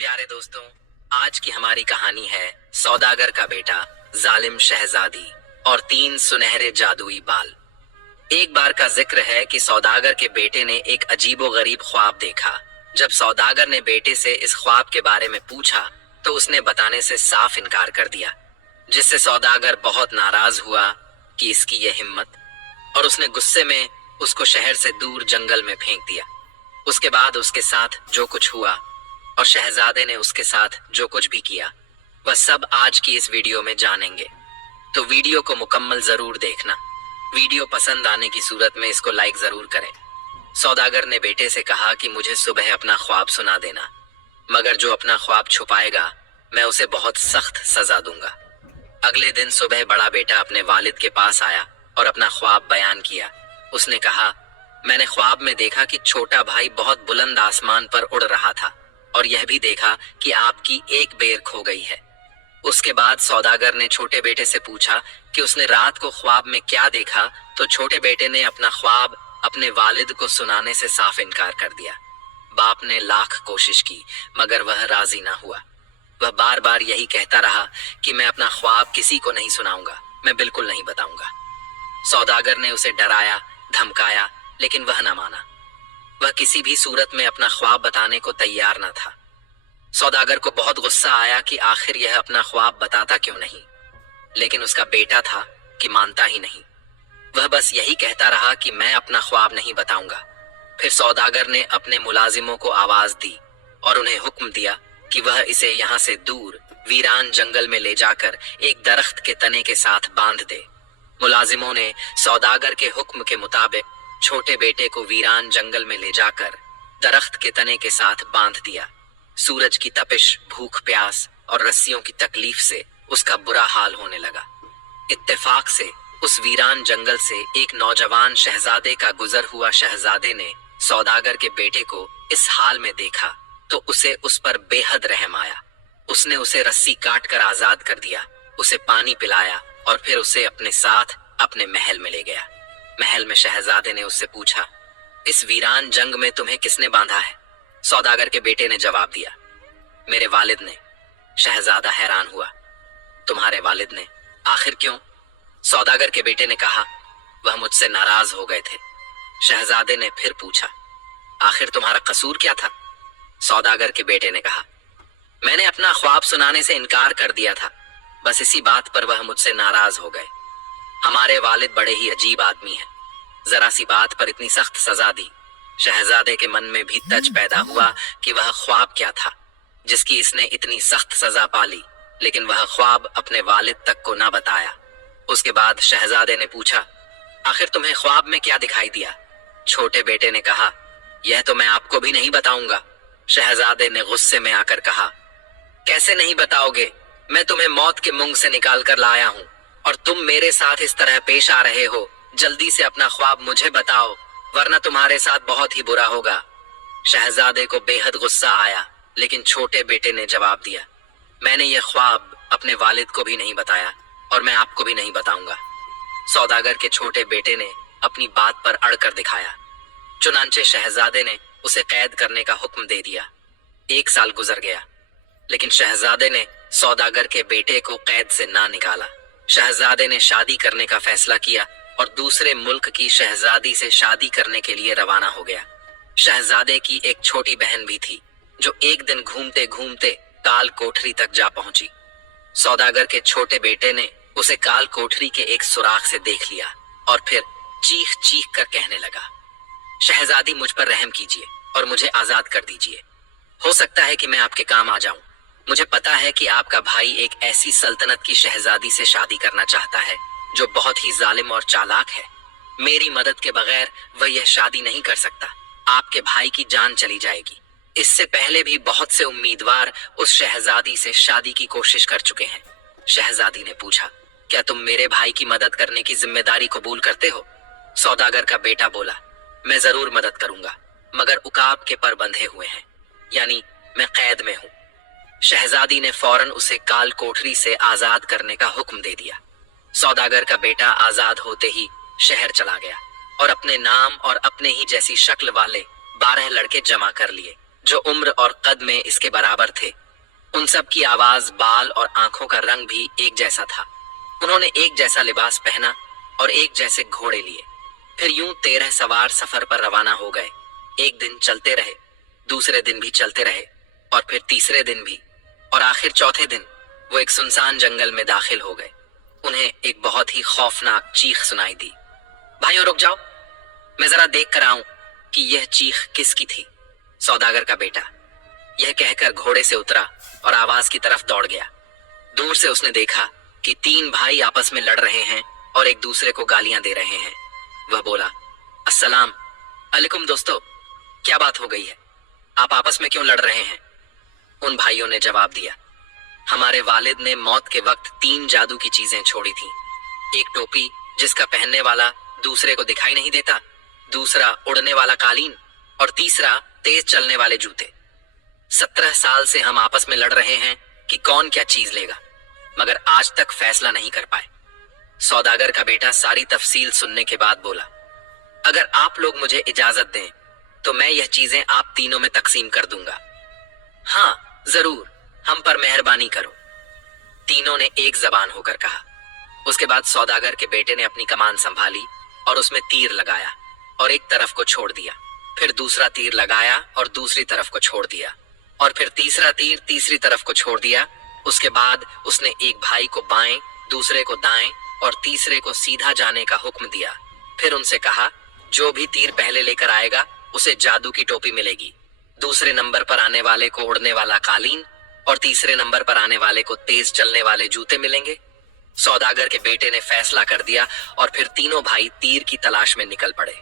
प्यारे दोस्तों, आज की हमारी कहानी है सौदागर का बेटा, जालिम शहजादी और 3 सुनहरे जादुई बाल। एक बार का जिक्र है कि सौदागर के बेटे ने एक अजीबोगरीब ख्वाब देखा। जब सौदागर ने बेटे से इस ख्वाब के बारे में पूछा तो उसने बताने से साफ इनकार कर दिया, जिससे सौदागर बहुत नाराज हुआ कि इसकी यह हिम्मत, और उसने गुस्से में उसको शहर से दूर जंगल में फेंक दिया। उसके बाद उसके साथ जो कुछ हुआ और शहजादे ने उसके साथ जो कुछ भी किया, वह सब आज की इस वीडियो में जानेंगे। तो वीडियो को मुकम्मल जरूर देखना। वीडियो पसंद आने की सूरत में इसको लाइक जरूर करें। सौदागर ने बेटे से कहा कि मुझे सुबह अपना ख्वाब सुना देना, मगर जो अपना ख्वाब छुपाएगा मैं उसे बहुत सख्त सजा दूंगा। अगले दिन सुबह बड़ा बेटा अपने वालिद के पास आया और अपना ख्वाब बयान किया। उसने कहा, मैंने ख्वाब में देखा कि छोटा भाई बहुत बुलंद आसमान पर उड़ रहा था और यह भी देखा कि आपकी एक बेर खो गई है। उसके बाद सौदागर ने छोटे बेटे से पूछा कि उसने रात को ख्वाब में क्या देखा, तो छोटे बेटे ने अपना ख्वाब अपने वालिद को सुनाने से साफ इनकार कर दिया। बाप ने लाख कोशिश की मगर वह राजी ना हुआ। वह बार बार यही कहता रहा कि मैं अपना ख्वाब किसी को नहीं सुनाऊंगा, मैं बिल्कुल नहीं बताऊंगा। सौदागर ने उसे डराया, धमकाया, लेकिन वह न माना। वह किसी भी सूरत में अपना ख्वाब बताने को तैयार न था। सौदागर को बहुत गुस्सा आया कि आखिर यह अपना ख्वाब बताता क्यों नहीं, लेकिन उसका बेटा था कि मानता ही नहीं। वह बस यही कहता रहा कि मैं अपना ख्वाब नहीं बताऊंगा। फिर सौदागर ने अपने मुलाजिमों को आवाज दी और उन्हें हुक्म दिया कि वह इसे यहाँ से दूर वीरान जंगल में ले जाकर एक दरख्त के तने के साथ बांध दे। मुलाजिमों ने सौदागर के हुक्म के मुताबिक छोटे बेटे को वीरान जंगल में ले जाकर दरख्त के तने के साथ बांध दिया। सूरज की तपिश, भूख प्यास और रस्सियों की तकलीफ से उसका बुरा हाल होने लगा। इत्तेफाक से उस वीरान जंगल से एक नौजवान शहजादे का गुजर हुआ शहजादे ने सौदागर के बेटे को इस हाल में देखा तो उसे उस पर बेहद रहम आया। उसने उसे रस्सी काट कर आजाद कर दिया, उसे पानी पिलाया और फिर उसे अपने साथ अपने महल में ले गया। महल में शहजादे ने उससे पूछा, इस वीरान जंग में तुम्हें किसने बांधा है? सौदागर के बेटे ने जवाब दिया, मेरे वालिद ने। शहजादा हैरान हुआ, तुम्हारे वालिद ने? आखिर क्यों? सौदागर के बेटे ने कहा, वह मुझसे नाराज हो गए थे। शहजादे ने फिर पूछा, आखिर तुम्हारा कसूर क्या था? सौदागर के बेटे ने कहा, मैंने अपना ख्वाब सुनाने से इनकार कर दिया था, बस इसी बात पर वह मुझसे नाराज हो गए। हमारे वालिद बड़े ही अजीब आदमी हैं, जरा सी बात पर इतनी सख्त सजा दी। शहजादे के मन में भी तज पैदा हुआ कि वह ख्वाब क्या था जिसकी इसने इतनी सख्त सजा पाली, लेकिन वह ख्वाब अपने वालिद तक को न बताया। उसके बाद शहजादे ने पूछा, आखिर तुम्हें ख्वाब में क्या दिखाई दिया? छोटे बेटे ने कहा, यह तो मैं आपको भी नहीं बताऊंगा। शहजादे ने गुस्से में आकर कहा, कैसे नहीं बताओगे? मैं तुम्हें मौत के मुंह से निकाल कर लाया हूँ और तुम मेरे साथ इस तरह पेश आ रहे हो। जल्दी से अपना ख्वाब मुझे बताओ, वरना तुम्हारे साथ बहुत ही बुरा होगा। शहजादे को बेहद गुस्सा आया, लेकिन छोटे बेटे ने जवाब दिया, मैंने यह ख्वाब अपने वालिद को भी नहीं बताया और मैं आपको भी नहीं बताऊंगा। सौदागर के छोटे बेटे ने अपनी बात पर अड़ कर दिखाया। चुनांचे शहजादे ने उसे कैद करने का हुक्म दे दिया। 1 साल गुजर गया, लेकिन शहजादे ने सौदागर के बेटे को कैद से ना निकाला। शहजादे ने शादी करने का फैसला किया और दूसरे मुल्क की शहजादी से शादी करने के लिए रवाना हो गया। शहजादे की एक छोटी बहन भी थी जो एक दिन घूमते घूमते काल कोठरी तक जा पहुंची। सौदागर के छोटे बेटे ने उसे काल कोठरी के एक सुराख से देख लिया और फिर चीख चीख कर कहने लगा, शहजादी मुझ पर रहम कीजिए और मुझे आजाद कर दीजिए। हो सकता है कि मैं आपके काम आ जाऊं। मुझे पता है कि आपका भाई एक ऐसी सल्तनत की शहजादी से शादी करना चाहता है जो बहुत ही जालिम और चालाक है। मेरी मदद के बगैर वह यह शादी नहीं कर सकता। आपके भाई की जान चली जाएगी। इससे पहले भी बहुत से उम्मीदवार उस शहजादी से शादी की कोशिश कर चुके हैं। शहजादी ने पूछा, क्या तुम मेरे भाई की मदद करने की जिम्मेदारी कबूल करते हो? सौदागर का बेटा बोला, मैं जरूर मदद करूंगा, मगर उकाब के पर बंधे हुए हैं, यानी मैं कैद में हूँ। शहजादी ने फौरन उसे काल कोठरी से आजाद करने का हुक्म दे दिया। सौदागर का बेटा आजाद होते ही शहर चला गया और अपने नाम और अपने ही जैसी शक्ल वाले 12 लड़के जमा कर लिए। जो उम्र और कद में इसके बराबर थे। उन सब की आवाज, बाल और आंखों का रंग भी एक जैसा था। उन्होंने एक जैसा लिबास पहना और एक जैसे घोड़े लिए। फिर यूं 13 सवार सफर पर रवाना हो गए। एक दिन चलते रहे, दूसरे दिन भी चलते रहे, और फिर तीसरे दिन भी, और आखिर चौथे दिन वो एक सुनसान जंगल में दाखिल हो गए। उन्हें एक बहुत ही खौफनाक चीख सुनाई दी। भाइयों रुक जाओ, मैं जरा देख कर आऊं कि यह चीख किसकी थी। सौदागर का बेटा, यह कहकर घोड़े से उतरा और आवाज की तरफ दौड़ गया। दूर से उसने देखा कि 3 भाई आपस में लड़ रहे हैं और एक दूसरे को गालियां दे रहे हैं। वह बोला, अस्सलाम अलैकुम दोस्तों, क्या बात हो गई है? आप आपस में क्यों लड़ रहे हैं? उन भाइयों ने जवाब दिया, हमारे वालिद ने मौत के वक्त 3 जादू की चीजें छोड़ी थी। एक टोपी जिसका पहनने वाला दूसरे को दिखाई नहीं देता, दूसरा उड़ने वाला कालीन, और तीसरा तेज चलने वाले जूते। 17 साल से हम आपस में लड़ रहे हैं कि कौन क्या चीज लेगा, मगर आज तक फैसला नहीं कर पाए। सौदागर का बेटा सारी तफसील सुनने के बाद बोला, अगर आप लोग मुझे इजाजत दें तो मैं यह चीजें आप तीनों में तकसीम कर दूंगा। हाँ जरूर, हम पर मेहरबानी करो, तीनों ने एक जबान होकर कहा। उसके बाद सौदागर के बेटे ने अपनी कमान संभाली और उसमें तीर लगाया और एक तरफ को छोड़ दिया, फिर दूसरा तीर लगाया और दूसरी तरफ को छोड़ दिया, और फिर तीसरा तीर तीसरी तरफ को छोड़ दिया। उसके बाद उसने एक भाई को बाएं, दूसरे को दाएं और तीसरे को सीधा जाने का हुक्म दिया। फिर उनसे कहा, जो भी तीर पहले लेकर आएगा उसे जादू की टोपी मिलेगी, दूसरे नंबर पर आने वाले को उड़ने वाला कालीन, और तीसरे नंबर पर आने वाले को तेज चलने वाले जूते मिलेंगे। सौदागर के बेटे ने फैसला कर दिया और फिर तीनों भाई तीर की तलाश में निकल पड़े।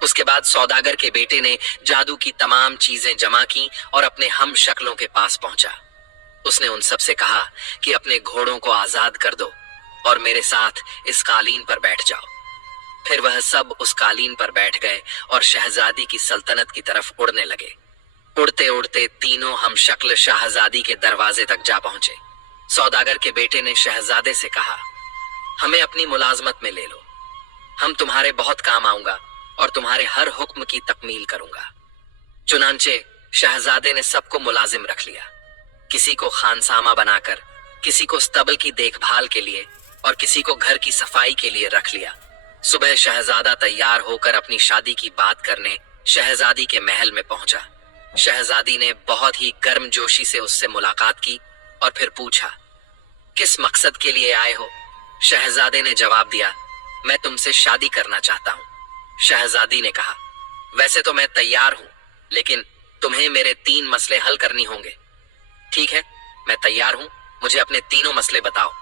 उसके बाद सौदागर के बेटे ने जादू की तमाम चीजें जमा की और अपने हम शक्लों के पास पहुंचा। उसने उन सब से कहा कि अपने घोड़ों को आजाद कर दो और मेरे साथ इस कालीन पर बैठ जाओ। फिर वह सब उस कालीन पर बैठ गए और शहजादी की सल्तनत की तरफ उड़ने लगे। उड़ते उड़ते तीनों हम शक्ल शहजादी के दरवाजे तक जा पहुंचे। सौदागर के बेटे ने शहजादे से कहा, हमें अपनी मुलाजमत में ले लो, हम तुम्हारे बहुत काम आऊंगा और तुम्हारे हर हुक्म की तकमील करूंगा। चुनांचे शहजादे ने सबको मुलाजिम रख लिया, किसी को खानसामा बनाकर, किसी को स्तबल की देखभाल के लिए और किसी को घर की सफाई के लिए रख लिया। सुबह शहजादा तैयार होकर अपनी शादी की बात करने शहजादी के महल में पहुंचा। शहजादी ने बहुत ही गर्मजोशी से उससे मुलाकात की और फिर पूछा, किस मकसद के लिए आए हो? शहजादे ने जवाब दिया, मैं तुमसे शादी करना चाहता हूँ। शहजादी ने कहा, वैसे तो मैं तैयार हूँ, लेकिन तुम्हें मेरे 3 मसले हल करनी होंगे। ठीक है, मैं तैयार हूँ, मुझे अपने तीनों मसले बताओ।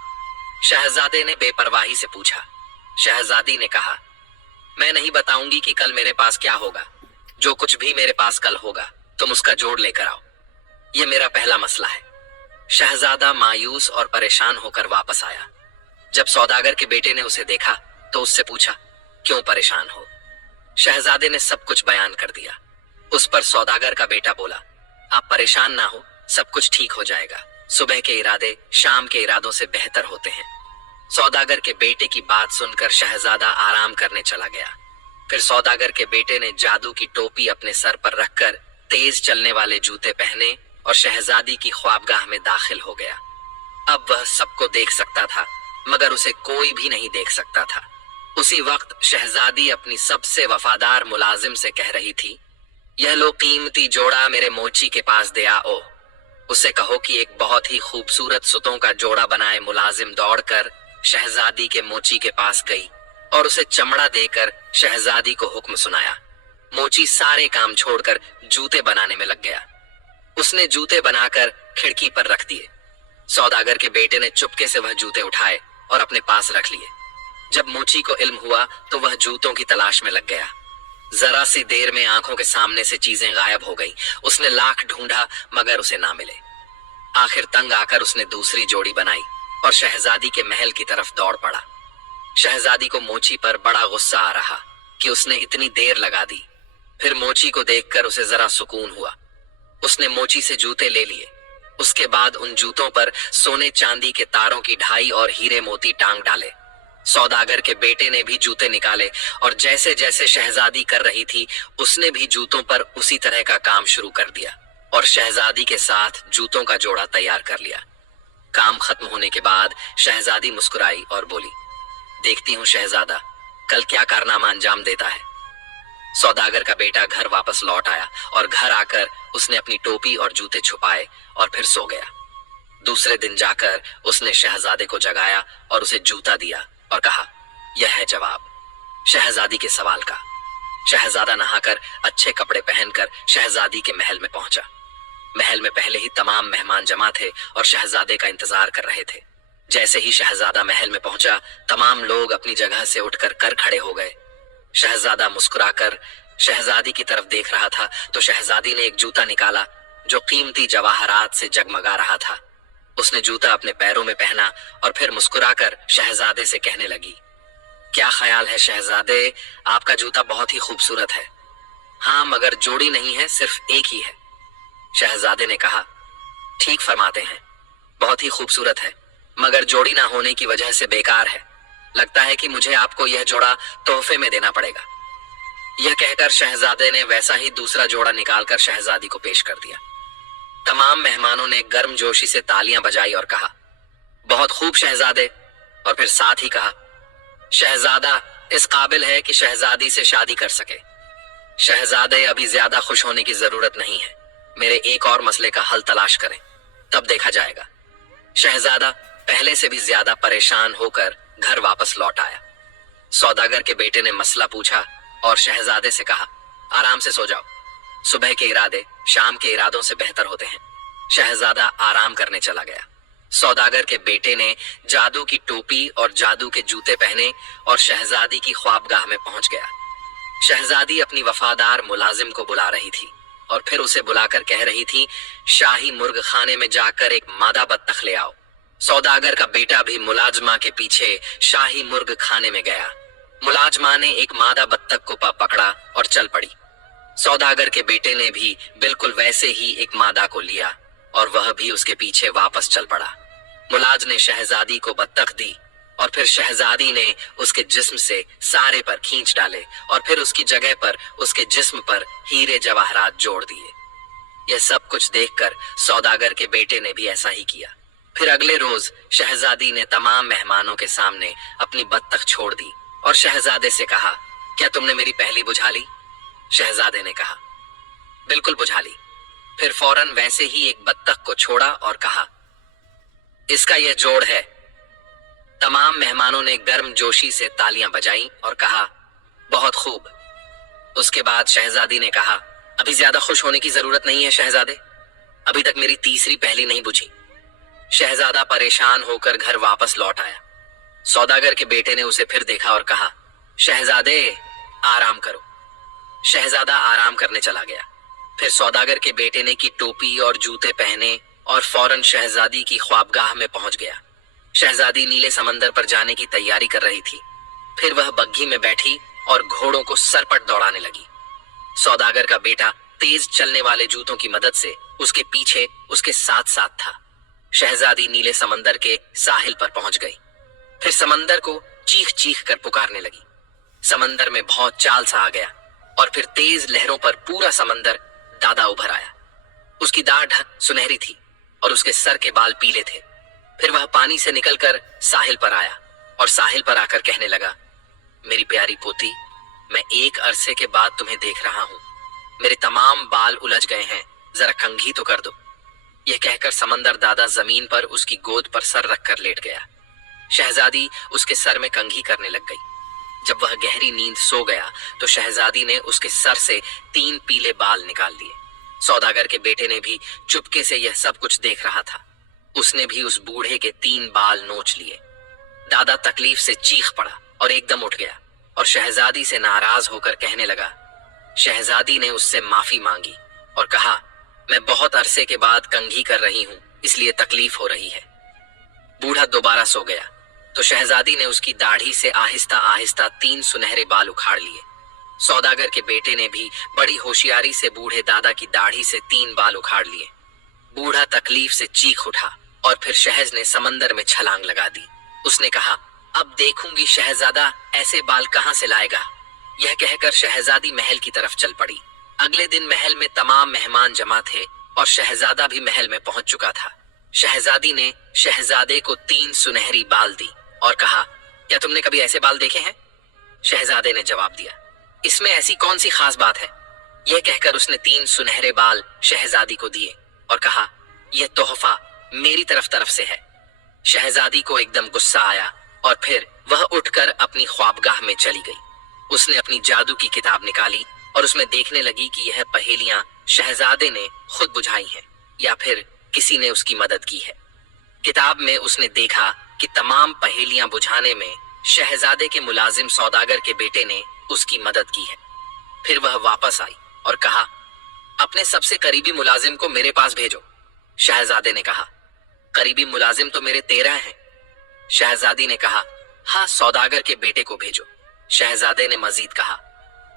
शहजादे ने बेपरवाही से पूछा। शहजादी ने कहा, मैं नहीं बताऊंगी कि कल मेरे पास क्या होगा, जो कुछ भी मेरे पास कल होगा तुम उसका जोड़ लेकर आओ। यह मेरा पहला मसला है। शहजादा मायूस और परेशान होकर वापस आया। जब सौदागर के बेटे ने उसे देखा तो उससे पूछा, क्यों परेशान हो? शहजादे ने सब कुछ बयान कर दिया। उस पर सौदागर का बेटा बोला, आप परेशान ना हो, सब कुछ ठीक हो जाएगा। सुबह के इरादे शाम के इरादों से बेहतर होते हैं। सौदागर के बेटे की बात सुनकर शहजादा आराम करने चला गया। फिर सौदागर के बेटे ने जादू की टोपी अपने सर पर रखकर तेज चलने वाले जूते पहने और शहजादी की ख्वाबगाह में दाखिल हो गया। अब वह सबको देख सकता था, मगर उसे कोई भी नहीं देख सकता था। उसी वक्त शहजादी अपनी सबसे वफादार मुलाजिम से कह रही थी, यह लो कीमती जोड़ा मेरे मोची के पास दे आओ। उसे कहो कि एक बहुत ही खूबसूरत सुतों का जोड़ा बनाए। मुलाजिम दौड़कर शहजादी के मोची के पास गई और उसे चमड़ा देकर शहजादी को हुक्म सुनाया। मोची सारे काम छोड़कर जूते बनाने में लग गया। उसने जूते बनाकर खिड़की पर रख दिए। सौदागर के बेटे ने चुपके से वह जूते उठाए और अपने पास रख लिए। जब मोची को इल्म हुआ तो वह जूतों की तलाश में लग गया। जरा सी देर में आंखों के सामने से चीजें गायब हो गईं। उसने लाख ढूंढा मगर उसे ना मिले। आखिर तंग आकर उसने दूसरी जोड़ी बनाई और शहजादी के महल की तरफ दौड़ पड़ा। शहजादी को मोची पर बड़ा गुस्सा आ रहा कि उसने इतनी देर लगा दी। फिर मोची को देखकर उसे जरा सुकून हुआ। उसने मोची से जूते ले लिए। उसके बाद उन जूतों पर सोने चांदी के तारों की ढाई और हीरे मोती टांग डाले। सौदागर के बेटे ने भी जूते निकाले और जैसे जैसे शहजादी कर रही थी उसने भी जूतों पर उसी तरह का काम शुरू कर दिया। और शहजादी के साथ जूतों का जोड़ा तैयार कर लिया। काम खत्म होने के बाद शहजादी मुस्कुराई और बोली, देखती हूँ शहजादा कल क्या कारनामा अंजाम देता है। सौदागर का बेटा घर वापस लौट आया और घर आकर उसने अपनी टोपी और जूते छुपाए और फिर सो गया। दूसरे दिन जाकर उसने शहजादे को जगाया और उसे जूता दिया और कहा, यह है जवाब शहजादी के सवाल का। शहजादा नहाकर अच्छे कपड़े पहनकर शहजादी के महल में पहुंचा। महल में पहले ही तमाम मेहमान जमा थे और शहजादे का इंतजार कर रहे थे। जैसे ही शहजादा महल में पहुंचा, तमाम लोग अपनी जगह से उठकर कर खड़े हो गए। शहजादा मुस्कुराकर शहजादी की तरफ देख रहा था तो शहजादी ने एक जूता निकाला जो कीमती जवाहरात से जगमगा रहा था। उसने जूता अपने पैरों में पहना और फिर मुस्कुराकर शहजादे से कहने लगी, क्या ख्याल है शहजादे, आपका जूता बहुत ही खूबसूरत है। हाँ, मगर जोड़ी नहीं है, सिर्फ एक ही है। शहजादे ने कहा, ठीक फरमाते हैं, बहुत ही खूबसूरत है, मगर जोड़ी ना होने की वजह से बेकार है। लगता है कि मुझे आपको यह जोड़ा तोहफे में देना पड़ेगा। यह कहकर शहजादे ने वैसा ही दूसरा जोड़ा निकालकर शहजादी को पेश कर दिया। तमाम मेहमानों ने गर्मजोशी से तालियां बजाई और कहा, बहुत खूब शहजादे। और फिर साथ ही कहा, शहजादा इस काबिल है कि शहजादी से शादी कर सके। शहजादे, अभी ज्यादा खुश होने की जरूरत नहीं है, मेरे एक और मसले का हल तलाश करें, तब देखा जाएगा। शहजादा पहले से भी ज्यादा परेशान होकर घर वापस लौट आया। सौदागर के बेटे ने मसला पूछा और शहजादे से कहा, आराम से सो जाओ, सुबह के इरादे शाम के इरादों से बेहतर होते हैं। शहजादा आराम करने चला गया। सौदागर के बेटे ने जादू की टोपी और जादू के जूते पहने और शहजादी की ख्वाबगाह में पहुंच गया। शहजादी अपनी वफादार मुलाजिम को बुला रही थी और फिर उसे बुलाकर कह रही थी, शाही मुर्ग खाने में जाकर एक मादा बत्तख ले आओ। सौदागर का बेटा भी मुलाजमा के पीछे शाही मुर्ग खाने में गया। मुलाजमा ने एक मादा बत्तख को पकड़ा और चल पड़ी। सौदागर के बेटे ने भी बिल्कुल वैसे ही एक मादा को लिया और वह भी उसके पीछे वापस चल पड़ा। मुलाज ने शहजादी को बत्तख दी और फिर शहजादी ने उसके जिस्म से सारे पर खींच डाले और फिर उसकी जगह पर उसके जिस्म पर हीरे जवाहरात जोड़ दिए। यह सब कुछ देखकर सौदागर के बेटे ने भी ऐसा ही किया। फिर अगले रोज शहजादी ने तमाम मेहमानों के सामने अपनी बत्तख छोड़ दी और शहजादे से कहा, क्या तुमने मेरी पहली बुझा ली? शहजादे ने कहा, बिल्कुल बुझा ली। फिर फौरन वैसे ही एक बत्तख को छोड़ा और कहा, इसका यह जोड़ है। तमाम मेहमानों ने गर्मजोशी से तालियां बजाईं और कहा, बहुत खूब। उसके बाद शहजादी ने कहा, अभी ज्यादा खुश होने की जरूरत नहीं है शहजादे, अभी तक मेरी तीसरी पहेली नहीं बुझी। शहजादा परेशान होकर घर वापस लौट आया। सौदागर के बेटे ने उसे फिर देखा और कहा, शहजादे आराम करो। शहजादा आराम करने चला गया। फिर सौदागर के बेटे ने की टोपी और जूते पहने और फौरन शहजादी की ख्वाबगाह में पहुंच गया। शहजादी नीले समंदर पर जाने की तैयारी कर रही थी। फिर वह बग्घी में बैठी और घोड़ों को सरपट दौड़ाने लगी। सौदागर का बेटा तेज चलने वाले जूतों की मदद से उसके पीछे उसके साथ साथ था। शहजादी नीले समंदर के साहिल पर पहुंच गई। फिर समंदर को चीख चीख कर पुकारने लगी। समंदर में बहुत चाल सा आ गया और फिर तेज लहरों पर पूरा समंदर दादा उभर आया। उसकी दाढ़ सुनहरी थी और उसके सर के बाल पीले थे। फिर वह पानी से निकलकर साहिल पर आया और साहिल पर आकर कहने लगा, मेरी प्यारी पोती, मैं एक अरसे के बाद तुम्हें देख रहा हूं। मेरे तमाम बाल उलझ गए हैं, जरा कंघी तो कर दो। यह कहकर समंदर दादा जमीन पर उसकी गोद पर सर रखकर लेट गया। शहजादी उसके सर में कंघी करने लग गई। जब वह गहरी नींद सो गया तो शहजादी ने उसके सर से 3 पीले बाल निकाल लिए। सौदागर के बेटे ने भी चुपके से यह सब कुछ देख रहा था। उसने भी उस बूढ़े के 3 बाल नोच लिए। दादा तकलीफ से चीख पड़ा और एकदम उठ गया और शहजादी से नाराज होकर कहने लगा। शहजादी ने उससे माफी मांगी और कहा, मैं बहुत अरसे के बाद कंघी कर रही हूं, इसलिए तकलीफ हो रही है। बूढ़ा दोबारा सो गया तो शहजादी ने उसकी दाढ़ी से आहिस्ता आहिस्ता 3 सुनहरे बाल उखाड़ लिए। सौदागर के बेटे ने भी बड़ी होशियारी से बूढ़े दादा की दाढ़ी से 3 बाल उखाड़ लिए। बूढ़ा तकलीफ से चीख उठा और फिर शहज ने समंदर में छलांग लगा दी। उसने कहा, अब देखूंगी शहजादा ऐसे बाल कहां से लाएगा। यह कहकर शहजादी महल की तरफ चल पड़ी। अगले दिन महल में तमाम मेहमान जमा थे और शहजादा भी महल में पहुंच चुका था। शहजादी ने शहजादे को 3 सुनहरी बाल दी और कहा, क्या तुमने कभी ऐसे बाल देखे हैं? शहजादे ने जवाब दिया, इसमें ऐसी कौन सी खास बात है? यह कहकर उसने 3 सुनहरे बाल शहजादी को दिए और कहा, यह तोहफा मेरी तरफ से है। शहजादी को एकदम गुस्सा आया और फिर वह उठकर अपनी ख्वाबगाह में चली गई। उसने अपनी जादू की किताब निकाली और उसमें देखने लगी कि यह पहेलियां शहजादे ने खुद बुझाई हैं या फिर किसी ने उसकी मदद की है। किताब में उसने देखा कि तमाम पहेलियां बुझाने में शहजादे के मुलाजिम सौदागर के बेटे ने उसकी मदद की है। फिर वह वापस आई और कहा, अपने सबसे करीबी मुलाजिम को मेरे पास भेजो। शहजादे ने कहा, करीबी मुलाजिम तो मेरे 13 हैं। शहजादी ने कहा, हाँ, सौदागर के बेटे को भेजो। शहजादे ने मजीद कहा,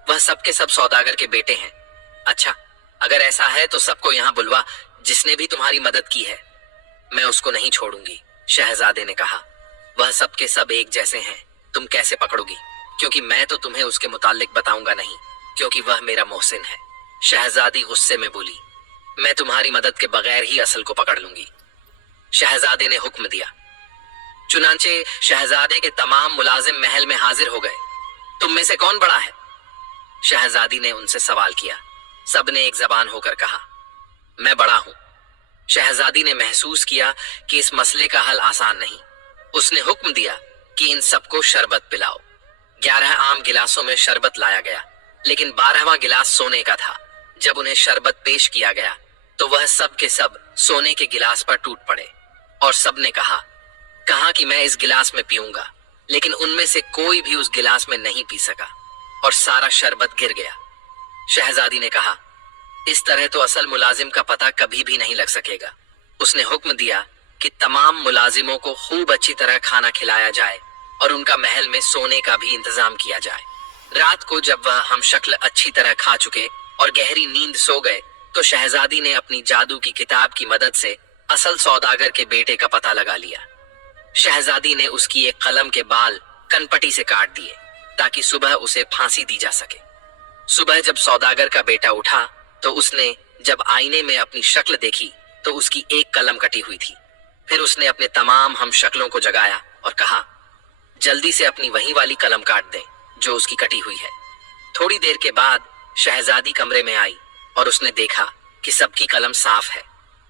वह सबके सब सौदागर के बेटे हैं। अच्छा, अगर ऐसा है तो सबको यहाँ बुलवा जिसने भी तुम्हारी मदद की है। मैं उसको नहीं छोड़ूंगी। शहजादे ने कहा, वह सबके सब एक जैसे हैं, तुम कैसे पकड़ोगी? क्योंकि मैं तो तुम्हें उसके मुतालिक बताऊंगा नहीं, क्योंकि वह मेरा मोहसिन है। शहजादी गुस्से में बोली, मैं तुम्हारी मदद के बगैर ही असल को पकड़ लूंगी। शहजादे ने हुक्म दिया। चुनांचे शहजादे के तमाम मुलाजिम महल में हाजिर हो गए। तुम में से कौन बड़ा है? शहजादी ने उनसे सवाल किया। सबने एक जबान होकर कहा, मैं बड़ा हूं। शहजादी ने महसूस किया कि इस मसले का हल आसान नहीं। उसने हुक्म दिया कि इन सबको शरबत पिलाओ। 11 आम गिलासों में शरबत लाया गया, लेकिन 12वां गिलास सोने का था। जब उन्हें शरबत पेश किया गया तो वह सब के सब सोने के गिलास पर टूट पड़े और सबने कहा कि मैं इस गिलास में पीऊंगा, लेकिन उनमें से कोई भी उस गिलास में नहीं पी सका और सारा शरबत गिर गया। शहजादी ने कहा, इस तरह तो असल मुलाजिम का पता कभी भी नहीं लग सकेगा। उसने हुक्म दिया कि तमाम मुलाजिमों को खूब अच्छी तरह खाना खिलाया जाए और उनका महल में सोने का भी इंतजाम किया जाए। रात को जब वह हम शक्ल अच्छी तरह खा चुके और गहरी नींद सो गए तो शहजादी ने अपनी जादू की किताब की मदद से असल सौदागर के बेटे का पता लगा लिया। शहजादी ने उसकी एक कलम के बाल कनपटी से काट दिए ताकि सुबह उसे फांसी दी जा सके। सुबह जब सौदागर का बेटा उठा तो उसने जब आईने में अपनी शक्ल देखी तो उसकी एक कलम कटी हुई थी। फिर उसने अपने तमाम हम शक्लों को जगाया और कहा, जल्दी से अपनी वही वाली कलम काट दें जो उसकी कटी हुई है। थोड़ी देर के बाद शहजादी कमरे में आई और उसने देखा कि सबकी कलम साफ है।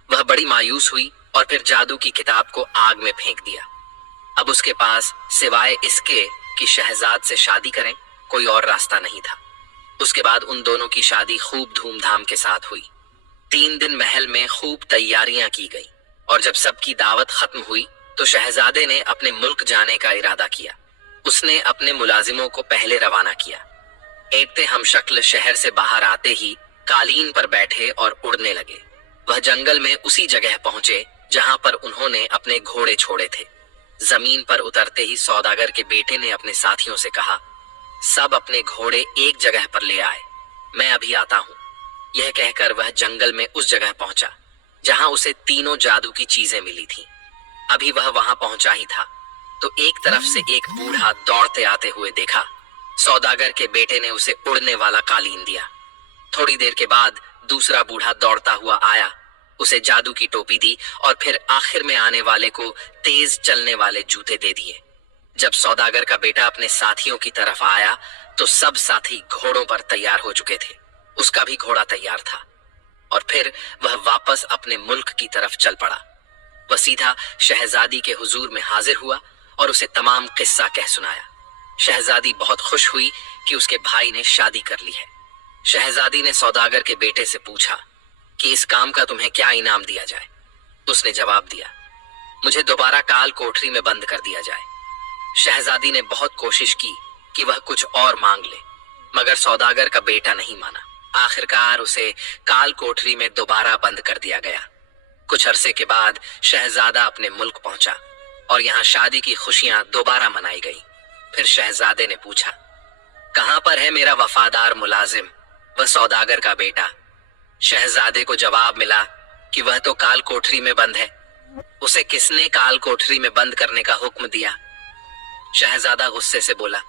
वह बड़ी मायूस हुई और फिर जादू की किताब को आग में फेंक दिया। अब उसके पास सिवाय इसके कि शहजाद से शादी करें कोई और रास्ता नहीं था। उसके बाद उन दोनों की शादी खूब धूमधाम के साथ हुई। 3 दिन महल में खूब तैयारियां की गई और जब सबकी दावत खत्म हुई तो शहजादे ने अपने मुल्क जाने का इरादा किया। उसने अपने मुलाजिमों को पहले रवाना किया। एकते हम शक्ल शहर से बाहर आते ही कालीन पर बैठे और उड़ने लगे। वह जंगल में उसी जगह पहुंचे जहां पर उन्होंने अपने घोड़े छोड़े थे। जमीन पर उतरते ही सौदागर के बेटे ने अपने साथियों से कहा, सब अपने घोड़े एक जगह पर ले आए, मैं अभी आता हूं। यह कहकर वह जंगल में उस जगह पहुंचा जहां उसे तीनों जादू की चीजें मिली थी। अभी वह वहां पहुंचा ही था तो एक तरफ से एक बूढ़ा दौड़ते आते हुए देखा। सौदागर के बेटे ने उसे उड़ने वाला कालीन दिया। थोड़ी देर के बाद दूसरा बूढ़ा दौड़ता हुआ आया, उसे जादू की टोपी दी और फिर आखिर में आने वाले को तेज चलने वाले जूते दे दिए। जब सौदागर का बेटा अपने साथियों की तरफ आया तो सब साथी घोड़ों पर तैयार हो चुके थे। उसका भी घोड़ा तैयार था और फिर वह वापस अपने मुल्क की तरफ चल पड़ा। वह सीधा शहजादी के हुजूर में हाजिर हुआ और उसे तमाम किस्सा कह सुनाया। शहजादी बहुत खुश हुई कि उसके भाई ने शादी कर ली है। शहजादी ने सौदागर के बेटे से पूछा कि इस काम का तुम्हें क्या इनाम दिया जाए। उसने जवाब दिया, मुझे दोबारा काल कोठरी में बंद कर दिया जाए। शहजादी ने बहुत कोशिश की कि वह कुछ और मांग ले, मगर सौदागर का बेटा नहीं माना। आखिरकार उसे काल कोठरी में दोबारा बंद कर दिया गया। कुछ अरसे के बाद शहजादा अपने मुल्क पहुंचा और यहाँ शादी की खुशियां दोबारा मनाई गई। फिर शहजादे ने पूछा, कहां पर है मेरा वफादार मुलाजिम, वह सौदागर का बेटा? शहजादे को जवाब मिला कि वह तो काल कोठरी में बंद है। उसे किसने काल कोठरी में बंद करने का हुक्म दिया? शहजादा गुस्से से बोला।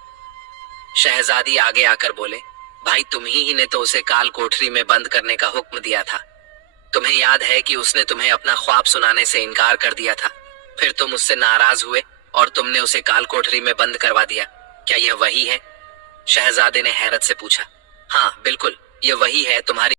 शहजादी आगे आकर बोले, भाई तुम ही ने तो उसे काल कोठरी में बंद करने का हुक्म दिया था। تمہیں یاد ہے کہ اس نے تمہیں اپنا خواب سنانے سے انکار کر دیا تھا، پھر تم اس سے ناراض ہوئے اور تم نے اسے کال کوٹری میں بند کروا دیا، کیا یہ وہی ہے؟ شہزادے نے حیرت سے پوچھا۔ ہاں بالکل، یہ وہی ہے، تمہاری